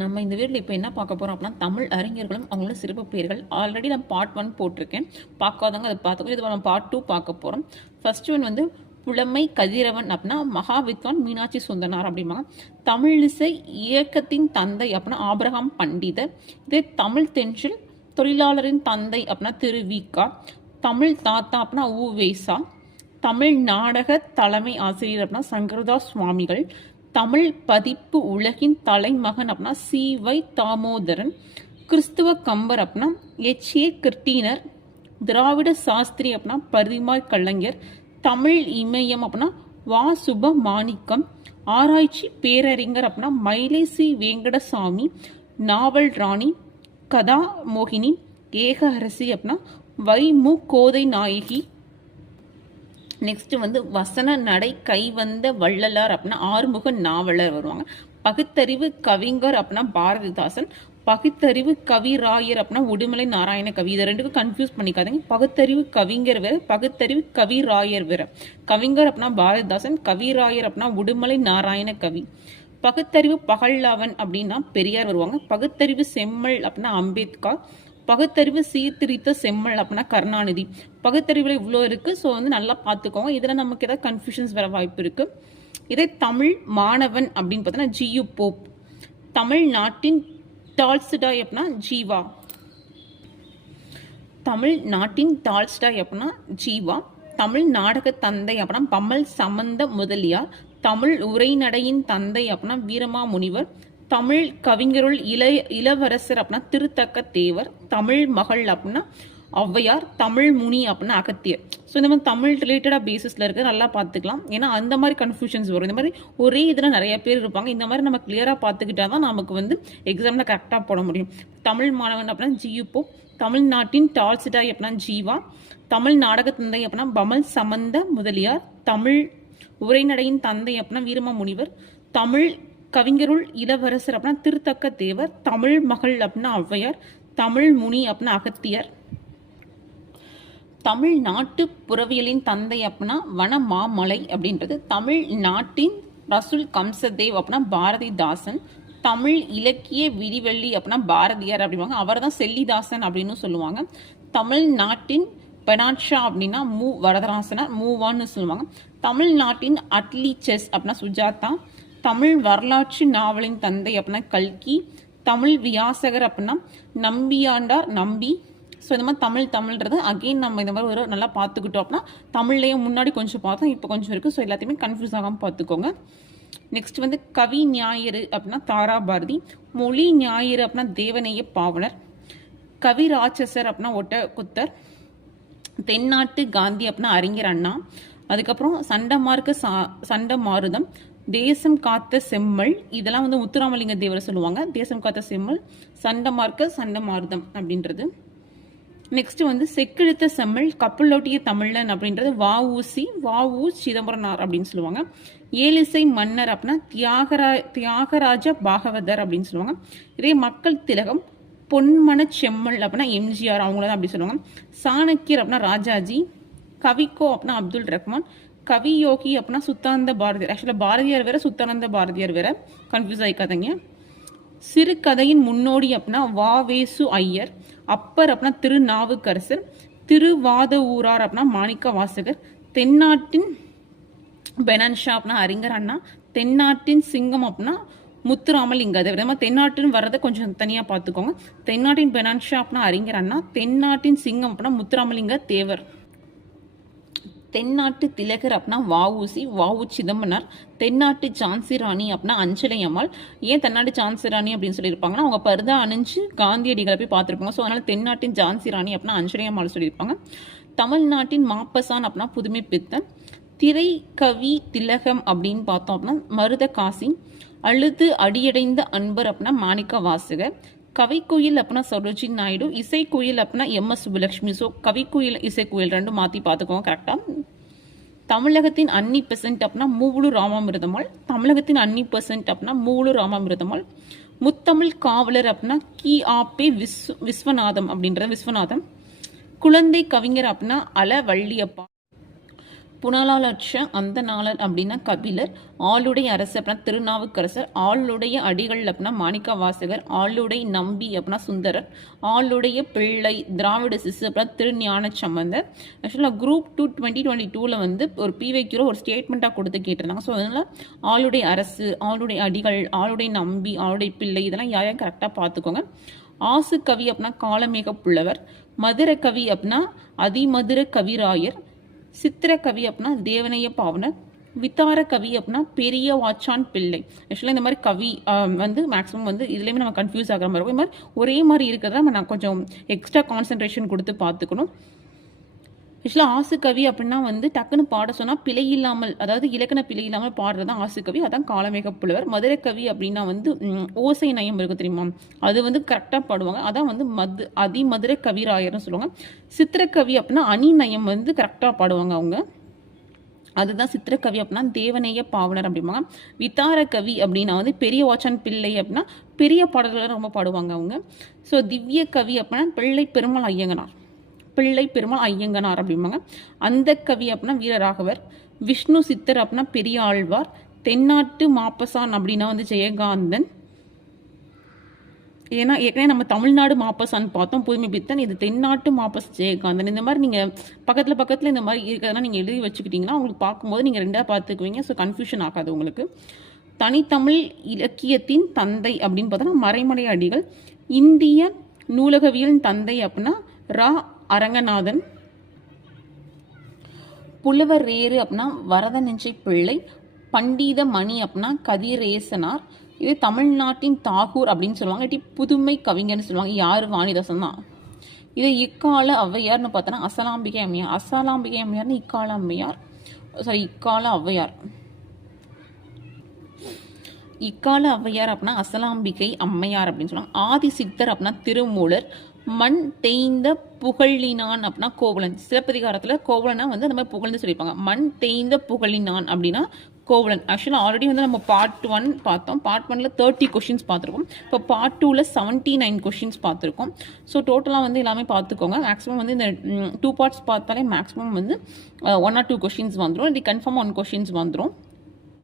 நம்ம இந்த வீடியோவில் இப்போ என்ன பார்க்க போகிறோம் அப்படின்னா தமிழ் அறிஞர்களும் அவங்களோட சிறப்பு பெயர்கள். ஆல்ரெடி நான் பார்ட் 1 போட்டிருக்கேன், பார்க்காதவங்க அதை பார்த்துக்கோ. இது நம்ம பார்ட் 2 பார்க்க போகிறோம். ஃபர்ஸ்ட் ஒன் வந்து புலமை கதிரவன் அப்படின்னா மகாவித்வான் மீனாட்சி சுந்தரனார் அப்படிம்பாங்க. தமிழிசை இயக்கத்தின் தந்தை அப்படின்னா ஆபிரகாம் பண்டிதர். இதே தமிழ் தென்றல் தொழிலாளரின் தந்தை அப்படின்னா திருவிக்கா. தமிழ் தாத்தா அப்படின்னா உவேசா. தமிழ் நாடக தலைமை ஆசிரியர் அப்படின்னா சங்கரதாஸ் சுவாமிகள். தமிழ் பதிப்பு உலகின் தலைமகன் அப்படின்னா சி.வை. தாமோதரன். கிறிஸ்துவ கம்பர் அப்படின்னா எச்.ஏ. கிருட்டினர். திராவிட சாஸ்திரி அப்படின்னா பரிமாய் கலைஞர். தமிழ் இமயம் அப்படின்னா வா. சுபமாணிக்கம். ஆராய்ச்சி பேரறிஞர் அப்படின்னா மயிலை சி. வெங்கடசாமி. நாவல் ராணி கதா மோகினி. ஏக அரசி அப்படின்னா வை. மு. கோதை நாயகி. நெக்ஸ்ட் வந்து வசன நடை கைவந்த வள்ளலார் அப்படின்னா ஆறுமுக நாவலர் வருவாங்க. பகுத்தறிவு கவிஞர் அப்படின்னா பாரதிதாசன். பகுத்தறிவு கவிராயர் அப்படின்னா உடுமலை நாராயண கவி. இதை ரெண்டுக்கும் கன்ஃபியூஸ் பண்ணிக்காதீங்க. பகுத்தறிவு கவிஞர் வேற, பகுத்தறிவு கவிராயர் வேற. கவிஞர் அப்படின்னா பாரதிதாசன், கவிராயர் அப்படின்னா உடுமலை நாராயண கவி. பகுத்தறிவு பகல்லாவன் அப்படின்னா பெரியார் வருவாங்க. பகுத்தறிவு செம்மல் அப்படின்னா அம்பேத்கர். பகுத்தறிவு சீர்திருத்த செம்மல் அப்படின்னா கருணாநிதி. பகுத்தறிவில் இவ்வளோ இருக்குது. ஸோ வந்து நல்லா பார்த்துக்கோங்க. இதில் நமக்கு ஏதாவது கன்ஃபியூஷன்ஸ் வர வாய்ப்பு இருக்குது. இதே தமிழ் மாணவன் அப்படின்னு பார்த்தோன்னா ஜி.யு. போப். தமிழ்நாட்டின் டால்ஸ்டாய் அப்படின்னா ஜீவா. தமிழ்நாட்டின் டால்ஸ்டாய் அப்படின்னா ஜீவா. தமிழ் நாடக தந்தை அப்படின்னா பம்மல் சம்பந்த முதலியார். தமிழ் உரைநடையின் தந்தை அப்படின்னா வீரமாமுனிவர். தமிழ் கவிஞருள் இளவரசர் அப்படின்னா திருத்தக்க தேவர். தமிழ் மகள் அப்படின்னா ஔவையார். தமிழ் முனி அப்படின்னா அகத்தியர். ஸோ இந்த மாதிரி தமிழ் ரிலேட்டடாக பேசிஸில் இருக்குது, நல்லா பார்த்துக்கலாம். ஏன்னா அந்த மாதிரி கன்ஃபியூஷன்ஸ் வரும். இந்த மாதிரி ஒரே இதில் நிறைய பேர் இருப்பாங்க. இந்த மாதிரி நம்ம கிளியராக பார்த்துக்கிட்டா தான் நமக்கு வந்து எக்ஸாமில் கரெக்டாக போட முடியும். தமிழ் மாணவன் அப்படின்னா ஜி.யு. போப். தமிழ்நாட்டின் டால்ஸ்டாய் அப்படின்னா ஜீவா. தமிழ் நாடக தந்தை அப்படின்னா பமல் சம்பந்த முதலியார். தமிழ் உரைநடையின் தந்தை அப்படின்னா வீரமாமுனிவர். தமிழ் கவிஞருள் இளவரசர் அப்படின்னா திருத்தக்க தேவர். தமிழ் மகள் அப்படின்னா ஔவையார். தமிழ் முனி அப்படின்னா அகத்தியர். தமிழ் நாட்டு புறவியலின் தந்தை அப்படின்னா வனமாமலை அப்படின்றது. தமிழ் நாட்டின் ரசூல் கம்சதேவ் அப்படின்னா பாரதிதாசன். தமிழ் இலக்கிய விடிவெள்ளி அப்படின்னா பாரதியார் அப்படிவாங்க. அவர் தான் செல்லிதாசன் அப்படின்னு சொல்லுவாங்க. தமிழ்நாட்டின் பெனாட்ஷா அப்படின்னா மு. வரதராசனார். மூவான்னு சொல்லுவாங்க. தமிழ்நாட்டின் அட்லி செஸ் அப்படின்னா சுஜாதா. தமிழ் வரலாற்று நாவலின் தந்தை அப்படின்னா கல்கி. தமிழ் வியாசகர் அப்படின்னா நம்பியாண்டார் நம்பி. ஸோ இந்த மாதிரி தமிழ்ன்றது அகெயின் நம்ம இந்த மாதிரி ஒரு நல்லா பார்த்துக்கிட்டோம் அப்படின்னா தமிழ்லேயே முன்னாடி கொஞ்சம் பார்த்தோம், இப்போ கொஞ்சம் இருக்குது. ஸோ எல்லாத்தையுமே கன்ஃபியூஸ் ஆகாமல் பார்த்துக்கோங்க. நெக்ஸ்ட் வந்து கவி ஞாயிறு அப்படின்னா தாராபாரதி. மொழி ஞாயிறு அப்படின்னா தேவநேய பாவலர். கவி ராட்சசர் அப்படின்னா ஒட்டக்குத்தர். தென்னாட்டு காந்தி அப்படின்னா அறிஞர் அண்ணா. அதுக்கப்புறம் சண்டமாருதம். தேசம் காத்த செம்மல். இதெல்லாம் வந்து முத்துராமலிங்க தேவர் சொல்லுவாங்க. தேசம் காத்த செம்மல். சண்டமாருதம் அப்படின்றது. நெக்ஸ்ட் வந்து செக்கெழுத்த செம்மல் கப்பலோட்டிய தமிழன் அப்படின்றது வ.உ. சிதம்பரனார் அப்படின்னு சொல்லுவாங்க. ஏலிசை மன்னர் அப்படின்னா தியாகராஜ பாகவதர் அப்படின்னு சொல்லுவாங்க. இதே மக்கள் திலகம் பொன்மன செம்மல் அப்படின்னா எம்ஜிஆர், அவங்கள தான் அப்படி சொல்லுவாங்க. சாணக்கியர் அப்படின்னா ராஜாஜி. கவிக்கோ அப்படின்னா அப்துல் ரஹ்மான். கவியோகி அப்படின்னா சுத்தானந்த பாரதியார். ஆக்சுவலாக பாரதியார் வேற, சுத்தானந்த பாரதியார் வேற, கன்ஃபியூஸ் ஆகிக்காதீங்க. சிறுகதையின் முன்னோடி அப்படின்னா வ.வே.சு. ஐயர். அப்பர் அப்படின்னா திருநாவுக்கரசர். திருவாதவூரார் அப்படின்னா மாணிக்க வாசகர். தென்னாட்டின் பெனான்ஷா அப்படின்னா அறிஞர் அண்ணா. தென்னாட்டின் சிங்கம் அப்படின்னா முத்துராமலிங்க தேவர். அதே மாதிரி தென்னாட்டின் வர்றதை கொஞ்சம் தனியாக பார்த்துக்கோங்க. தென்னாட்டின் பெனான்ஷா அப்படின்னா அறிஞர் அண்ணா. தென்னாட்டின் சிங்கம் அப்படின்னா முத்துராமலிங்க தேவர். தென்னாட்டு திலகர் அப்படின்னா வ.உ. சிதம்பரனார். தென்னாட்டு ஜான்சி ராணி அப்படின்னா அஞ்சலை அம்மாள். ஏன் தென்னாட்டு ஜான்சி ராணி அப்படின்னு சொல்லியிருப்பாங்கன்னா அவங்க பர்தா அணிஞ்சு காந்தியடிகளை போய் பார்த்துருப்பாங்க. ஸோ அதனால தென்னாட்டின் ஜான்சி ராணி அப்படின்னா அஞ்சலை அம்மாள் சொல்லியிருப்பாங்க. தமிழ்நாட்டின் மாப்பசான் அப்படின்னா புதுமை பித்தன். திரை கவி திலகம் அப்படின்னு பார்த்தோம் அப்படின்னா மருத காசி. அழுது அடியடைந்த அன்பர் அப்படின்னா மாணிக்க வாசகர். கவிக்குயில் அப்படின்னா சரோஜினி நாயுடு. இசைக்குயில் அப்படின்னா எம்.எஸ். சுப்புலட்சுமி. ஸோ கவிக்குயில் இசைக்குயில் ரெண்டும் மாற்றி பார்த்துக்கோங்க கரெக்டாக. தமிழகத்தின் அன்னி பெசன்ட் அப்படின்னா மூவுலு ராமாமிர்தமாள். தமிழகத்தின் அன்னி பெசன்ட் அப்படின்னா மூவுலு ராமாமிர்தமாள். முத்தமிழ் காவலர் அப்படின்னா கி.ஆ.பெ. விஸ்வநாதம் அப்படின்றது விஸ்வநாதம். குழந்தை கவிஞர் அப்படின்னா அல வள்ளியப்பா. புனலாலட்ச அந்த நாளர் அப்படின்னா கபிலர், ஆளுடைய அரசு அப்படின்னா திருநாவுக்கரசர், ஆளுடைய அடிகள் அப்படின்னா மாணிக்க வாசகர், ஆளுடைய நம்பி அப்படின்னா சுந்தரர், ஆளுடைய பிள்ளை திராவிட சிசு அப்படின்னா திருஞான சம்பந்தர். ஆக்சுவலாக குரூப் 2 2022 வந்து ஒரு பிவைக்யூரோ ஒரு ஸ்டேட்மெண்ட்டாக கொடுத்து கேட்டிருந்தாங்க. ஸோ அதனால் ஆளுடைய அரசு, ஆளுடைய அடிகள், ஆளுடைய நம்பி, ஆளுடைய பிள்ளை இதெல்லாம் யாரையும் கரெக்டாக பார்த்துக்கோங்க. ஆசு கவி அப்படின்னா காலமேக புலவர், மதுர கவி அப்படின்னா அதிமதுர கவிராயர், சித்திர கவி அப்படின்னா தேவனைய பாவனர், வித்தார கவி அப்படின்னா பெரிய வாச்சான் பிள்ளை. ஆக்சுவலாக இந்த மாதிரி கவி வந்து மேக்ஸிமம் வந்து இதுலேயுமே நம்ம கன்ஃபியூஸ் ஆகிற மாதிரி இருக்கும். இது மாதிரி ஒரே மாதிரி இருக்கிறத நம்ம நான் கொஞ்சம் எக்ஸ்ட்ரா கான்சன்ட்ரேஷன் கொடுத்து பார்த்துக்கணும். ஆக்சுவலாக ஆசுக்கவி அப்படின்னா வந்து டக்குன்னு பாட சொன்னால் பிழை இல்லாமல், அதாவது இலக்கண பிழை இல்லாமல் பாடுறது தான் ஆசுக்கவி, அதான் காலமேக புலவர். மதுரை கவி அப்படின்னா வந்து ஓசை நயம் இருக்குது தெரியுமா, அது வந்து கரெக்டாக பாடுவாங்க, அதான் வந்து அதிமதுரை கவிராயர்னு சொல்லுவாங்க. சித்திரக்கவி அப்படின்னா அணி நயம் வந்து கரெக்டாக பாடுவாங்க அவங்க, அதுதான் சித்திரக்கவி அப்படின்னா தேவநேய பாவனர் அப்படிம்பாங்க. வித்தார கவி அப்படின்னா வந்து பெரிய வாச்சான் பிள்ளை அப்படின்னா பெரிய பாடல்களை ரொம்ப பாடுவாங்க அவங்க. ஸோ திவ்ய கவி அப்படின்னா பிள்ளை பெருமாள் ஐயங்கனார், பிள்ளை பெருமாள் ஐயங்கனார் அப்படிம்பாங்க. அந்த கவி அப்படின்னா வீரராகவர், விஷ்ணு சித்தர் அப்படின்னா பெரிய ஆழ்வார், தென்னாட்டு மாப்பசான் அப்படின்னா வந்து ஜெயகாந்தன். ஏன்னா ஏற்கனவே நம்ம தமிழ்நாடு மாப்பசான் பார்த்தோம் புதுமை பித்தன், இது தென்னாட்டு மாப்பஸ் ஜெயகாந்தன். இந்த மாதிரி நீங்கள் பக்கத்தில் இந்த மாதிரி இருக்கிறதெல்லாம் நீங்கள் எழுதி வச்சுக்கிட்டிங்கன்னா உங்களுக்கு பார்க்கும்போது நீங்கள் ரெண்டாக பார்த்துக்குவீங்க. ஸோ கன்ஃபியூஷன் ஆகாது உங்களுக்கு. தனித்தமிழ் இலக்கியத்தின் தந்தை அப்படின்னு பார்த்தோன்னா மறைமலை அடிகள், இந்திய நூலகவியலின் தந்தை அப்படின்னா ரா அரங்கநாதன், புலவர் ரேறு அப்படின்னா வரத நெஞ்சை பிள்ளை, பண்டித மணி அப்படின்னா கதிரேசனார். இது தமிழ்நாட்டின் தாகூர் அப்படின்னு சொல்லுவாங்க, இட்டி புதுமை கவிஞர்னு சொல்லுவாங்க. யார்? வாணிதாசன் தான். இது இக்கால ஔவையார்னு பார்த்தோன்னா அசலாம்பிகை அம்மையார், அசலாம்பிகை அம்மையார்னு இக்கால அம்மையார், சாரி இக்கால ஔவையார். இக்கால ஔவையார் அப்படின்னா அசலாம்பிகை அம்மையார் அப்படின்னு சொல்லுவாங்க. ஆதி சித்தர் அப்படின்னா திருமூலர், மண் தேய்ந்த புகழினான் அப்படின்னா கோவலன். சிலப்பதிகாரத்தில் கோவலனா வந்து அந்த மாதிரி புகழ்ந்து சொல்லியிருப்பாங்க. மண் தேய்ந்த புகழினான் அப்படின்னா கோவலன். ஆக்சுவலாக ஆல்ரெடி வந்து நம்ம பார்ட் 1 பார்த்தோம். பார்ட் 1ல் 30 கொஷின்ஸ் பார்த்துருக்கோம். இப்போ பார்ட் 2ல் 79 கொஷின்ஸ் பார்த்துருக்கோம். ஸோ டோட்டலாக வந்து எல்லாமே பார்த்துக்கோங்க. மேக்ஸிமம் வந்து இந்த 2 பார்ட்ஸ் பார்த்தாலே மேக்ஸிமம் வந்து 1 or 2 கொஷின்ஸ் வந்துடும், இது கன்ஃபார்மாக 1 கொஷின்ஸ் வந்துடும்.